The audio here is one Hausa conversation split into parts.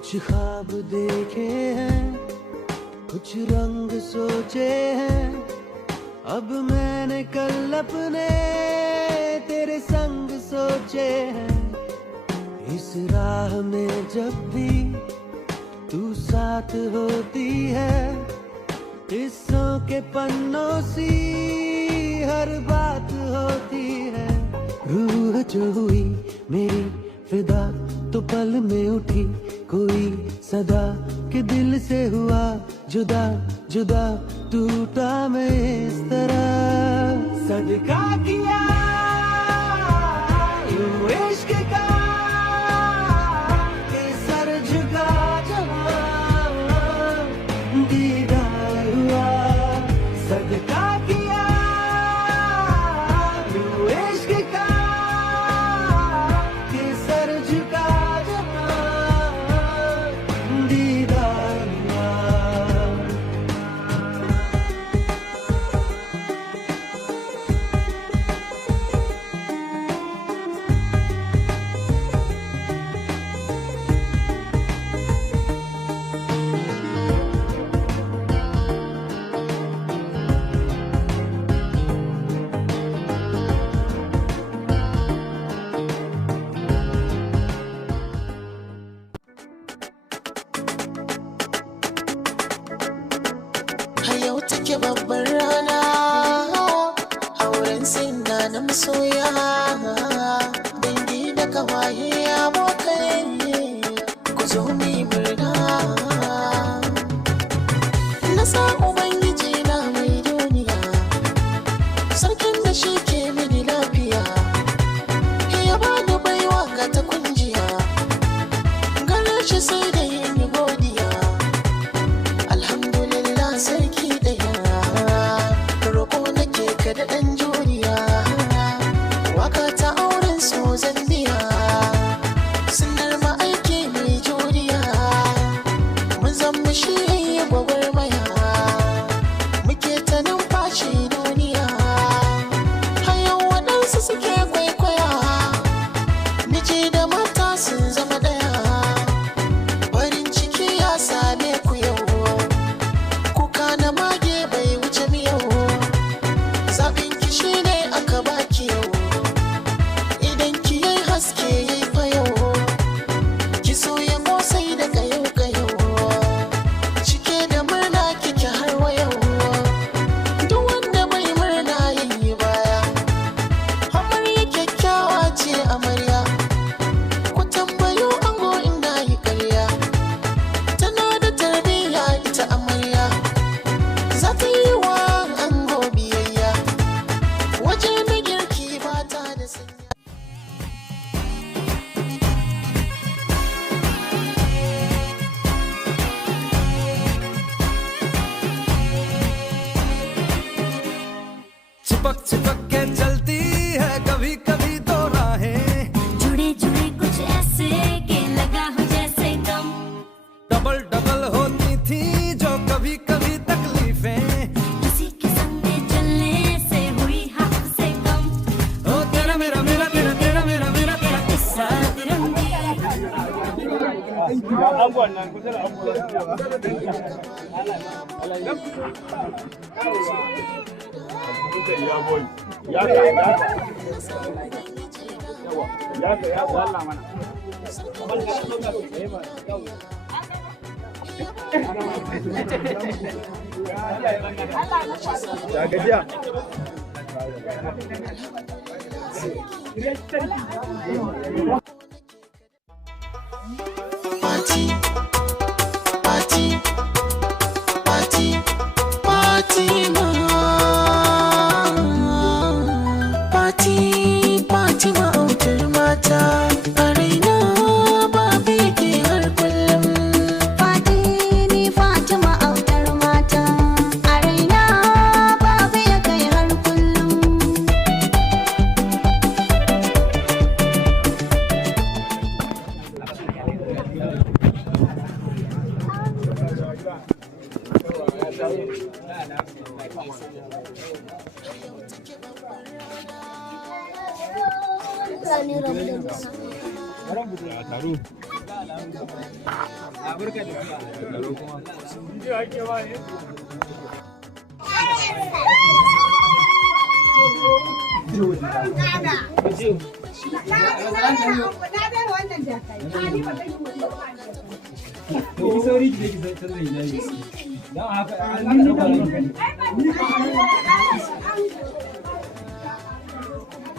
कुछ ख्वाब देखे हैं, कुछ रंग सोचे हैं, अब मैंने कल अपने तेरे संग सोचे हैं। इस राह में जब भी तू साथ होती है, किस्सों के पन्नों सी हर बात होती है। रूह जो हुई मेरी फिदा, तो पल में उठी कोई सदा कि दिल से हुआ जुदा जुदा, टूटा मैं इस तरह। सदका किया यूं इश्क का कि सर झुका जवां दीदार हुआ। सदका किया यूं इश्क का कि सर झुका babbar rana auren sinna na masoya, dangi da kawaye abokai ku zo mu murna. Na sa ubangiji na mai duniya, sarkin da shi ke mini lafiya, ya bani baiwa ga ta kunjiya, gare shi sai da yin godiya. Alhamdulillah sarki da ɗan juriya, waka ta auren so zambiya, sunar ma'aiki mai juriya, mun zama shi yayi gwagwarmaya, muke ta numfashi duniya, hayan waɗansu suke kwaikwaya, miji da mata sun zama ɗaya, farin ciki ya same ku yau, kuka na mage bai wuce miyau. Zaɓin ki shi ne aka baki yau, idan ki yayi haske yayi fa yau, ki so ya kosai da kayau, cike da murna kike har wa yau. Duk wanda bai murna yayi baya, amarya kyakkyawa ce amarya, ku tambayo ango inda yi karya, tana da tarbiyya ita amarya, za ta yi wa ango biyayya, waje na girki ba ta da sanya. चिपक चिपक के चलती है कभी कभी तो राहें, जुड़े जुड़े कुछ ऐसे के लगा हो जैसे गम, डबल डबल होती थी जो कभी कभी तकलीफें, किसी के संग चलने से हुई हमसे कम। ओ तेरा मेरा मेरा तेरा तेरा मेरा मेरा तेरा किस्सा तिरंगी Ya gajiya? Party, party, party, party, party, party ma'autar mata, a raina babu yake har kullum. Fati ni Fatima autar mata, a raina babu ya kai har kullum.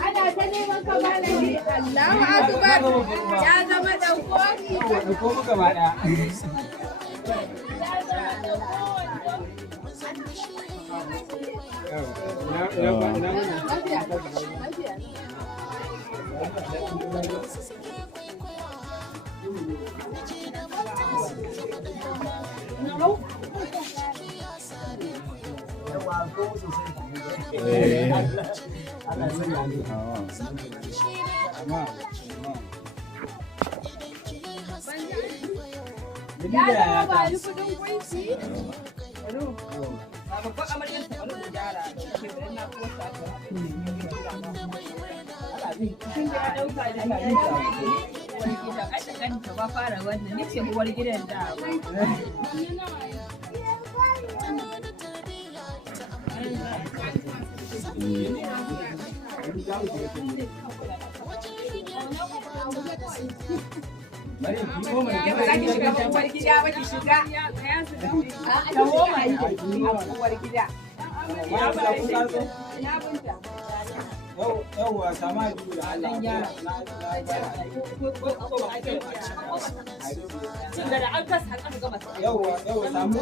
Ana ta neman ka malami. Allahu akbar. Ya zama daukoki. Dauko mu gaba daya. Ya zama ba ni kudin kunci. ba fara wannan nace uwar gidan da Yawwa sama da Allah ya yawwa samu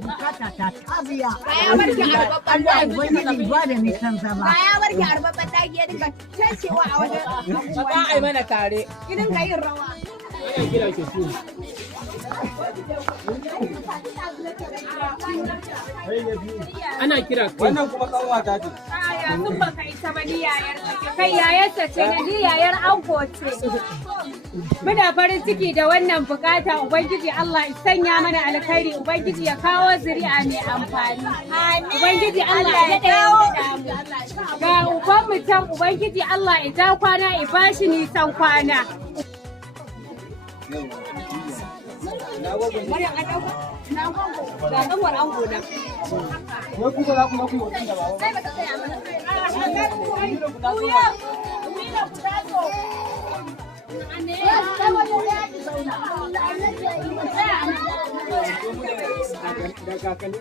bukata ta tabiya. Kaya barki arbabban Ubangiji ba da nisan zama. Kaya barki arbabban daki ya dinga cancewa a wajen ba ai mana tare idan ka yin rawa. ana kira ke su ana kira wannan kuma kanwata ce Yanzu ba ka isa ba ni yayar kai yayarsa ce da ni yayar ango ce. Muna farin ciki da wannan bukata Ubangiji Allah ya sanya mana alkhairi Ubangiji ya kawo zuri'a mai amfani. Ubangiji Allah ya dawo ga uban mutum Ubangiji Allah ya ja kwana ya bashi nisan kwana. Ga ɗanwar ango na. wai kuma za ku yi hoton da baba Sai ba ta tsaya mana. da kakanni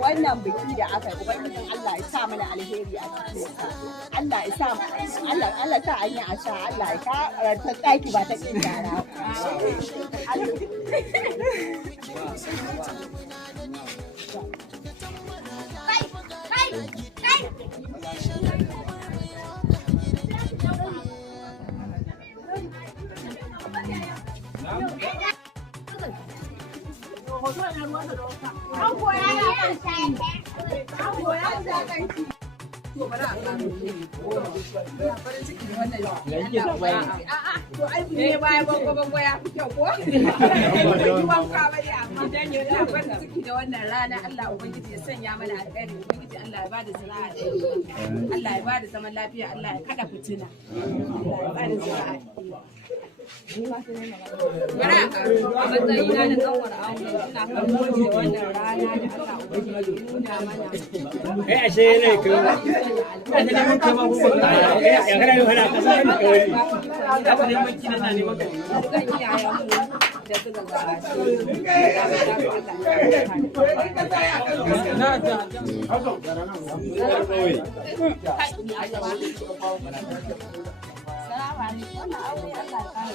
wannan biki da aka yi ubangijin Allah ya sa mana alheri a cikin sa Allah ya sa Allah sa an yi a sha Allah ya ka ta taki ba ta kin yara wannan rana Allah ubangiji ya sanya mana alheri ubangiji Allah ya bada zira'a Allah ya bada zaman lafiya Allah ya kada fitina Allah ya bada zira'a bara a matsayina na kanwar aure ina farko da wannan rana da Allah ubangiji ya nuna mana kai ashe ne kai ina da neman kai ma kuma ya kana yin hana ka san da kai da ba neman kina na neman kai kan iyayenmu da suka gabace na da Salamu alaikum. Wannan aure Allah ya kara